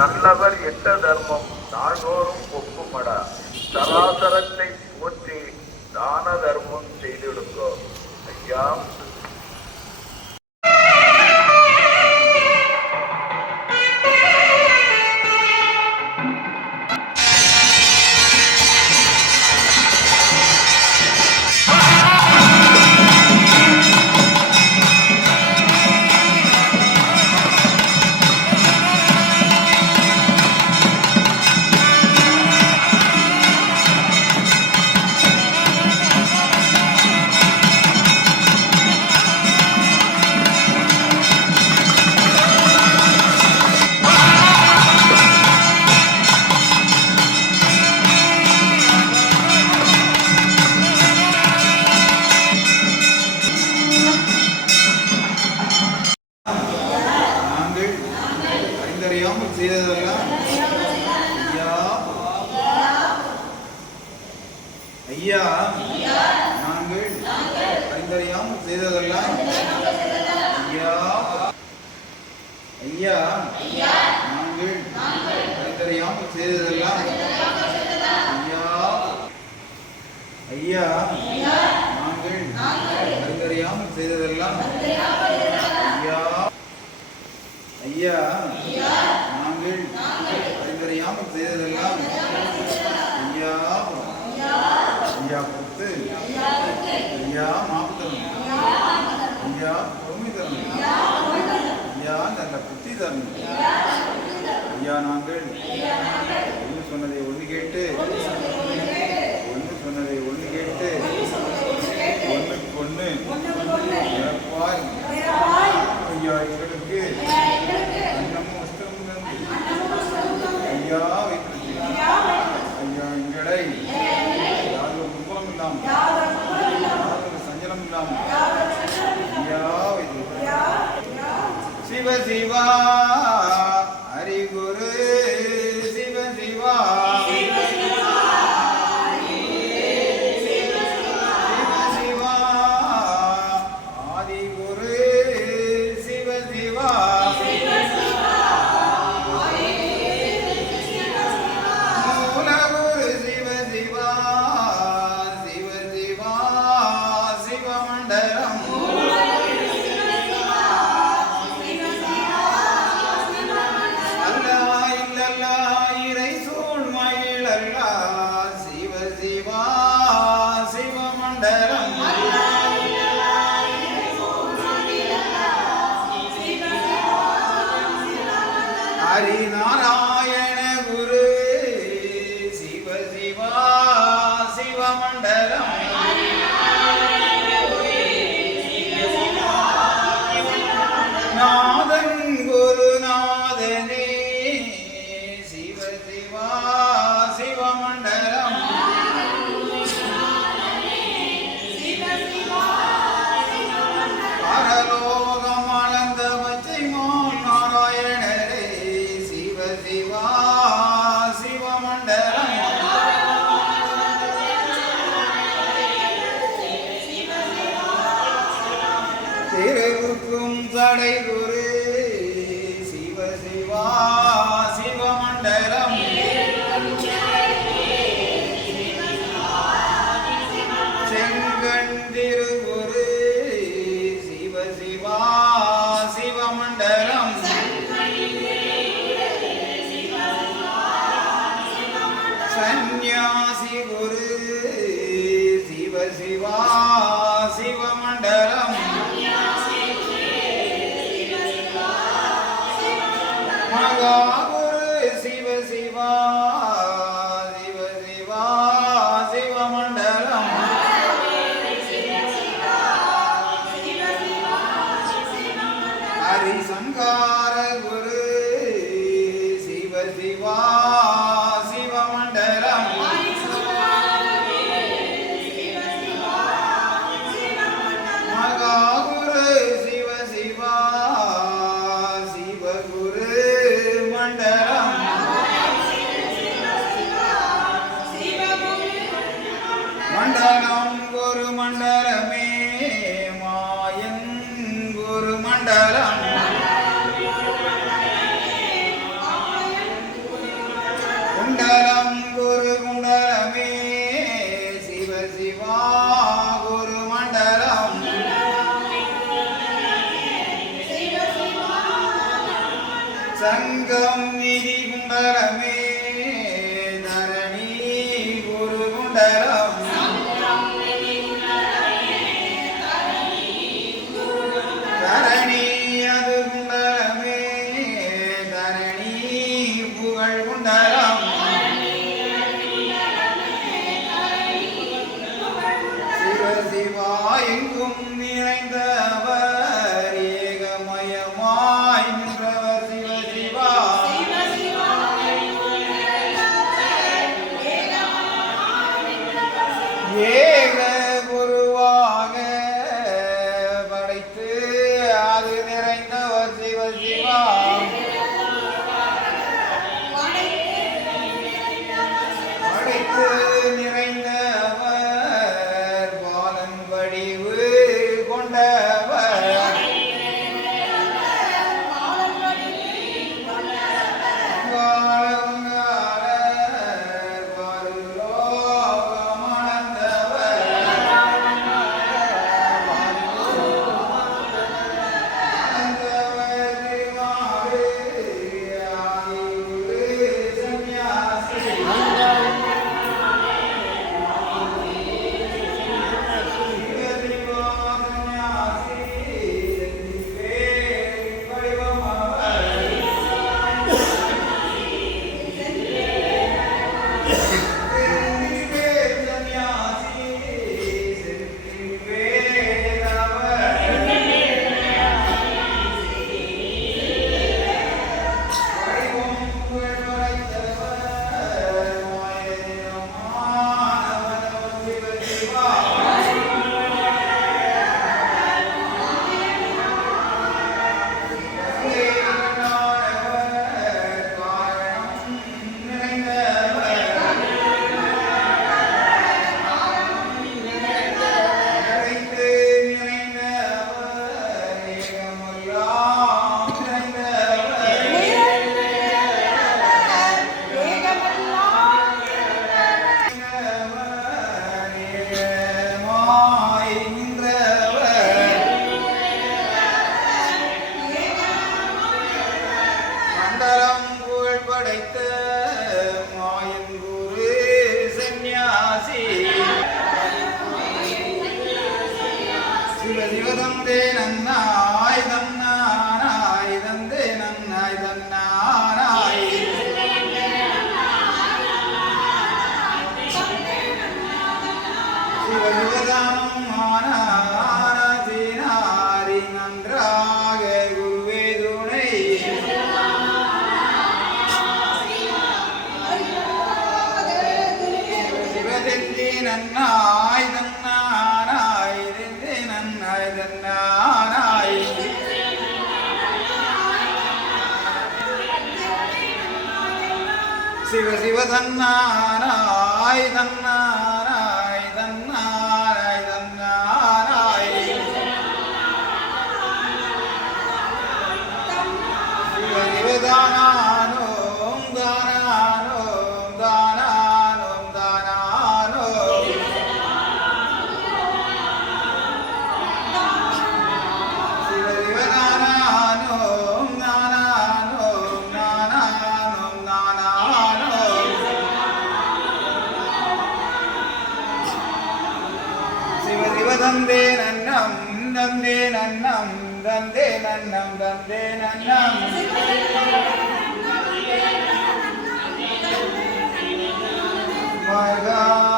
நல்லவர் எட்ட தர்மம்? நாள்தோறும் ஒப்புமடா. சராசரத்தை போற்றி தான தர்மம் செய்திடுங்கோ. ஐயா ஐயா நாங்கள் அறிந்தறியாமல் செய்ததெல்லாம் ஐயா ஐயா நாங்கள் அறிந்தறியாமல் செய்ததெல்லாம் ஐயா ஐயா கொடுத்து ஐயா மாப்புத்தரணும் ஐயா பொறுமை ஐயா நல்ல புத்தி தரணும் ஐயா நாங்கள் சொன்னதை ஒன்று கேட்டு Shiva. Ari Yeah. Shiva Shiva తన్నారాయ తన్నా தந்தே நன்னம் மகாலிங்கம்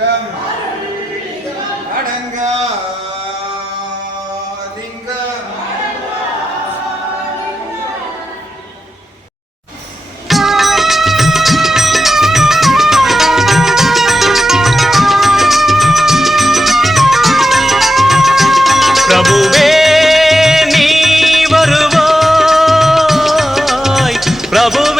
லிங்கம். அடங்கா. லிங்கம். பிரபுவே நீ வருவாய். பிரபுவே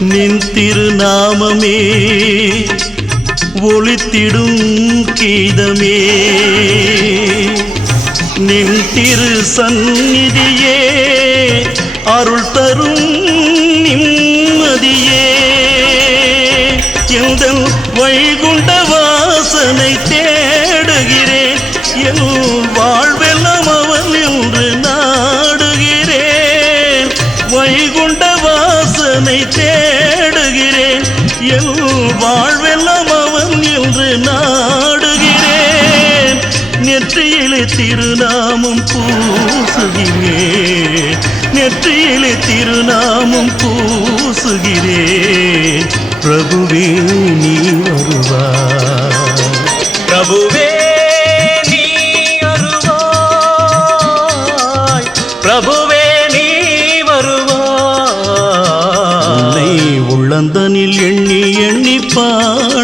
நின் திருநாமமே ஒளித்திடும் கீதமே. நின் திரு சந்நிதியே அருள் தரும் நிம்மதியே. எந்த வைகுண்ட வாசனை தேடுகிறேன் என் வாழ்வெல்லாம் அவன் என்று நாடுகிறேன் வைகுண்ட அவனை தேடுகிறேன். என் வாழ்வெல்லாம் அவன் என்று நாடுகிறேன். நெற்றியிலே திருநாமம் பூசுகிறேன் நெற்றியிலே திருநாமம் பூசுகிறேன் பிரபுவே நீ வருவா பிரபுவே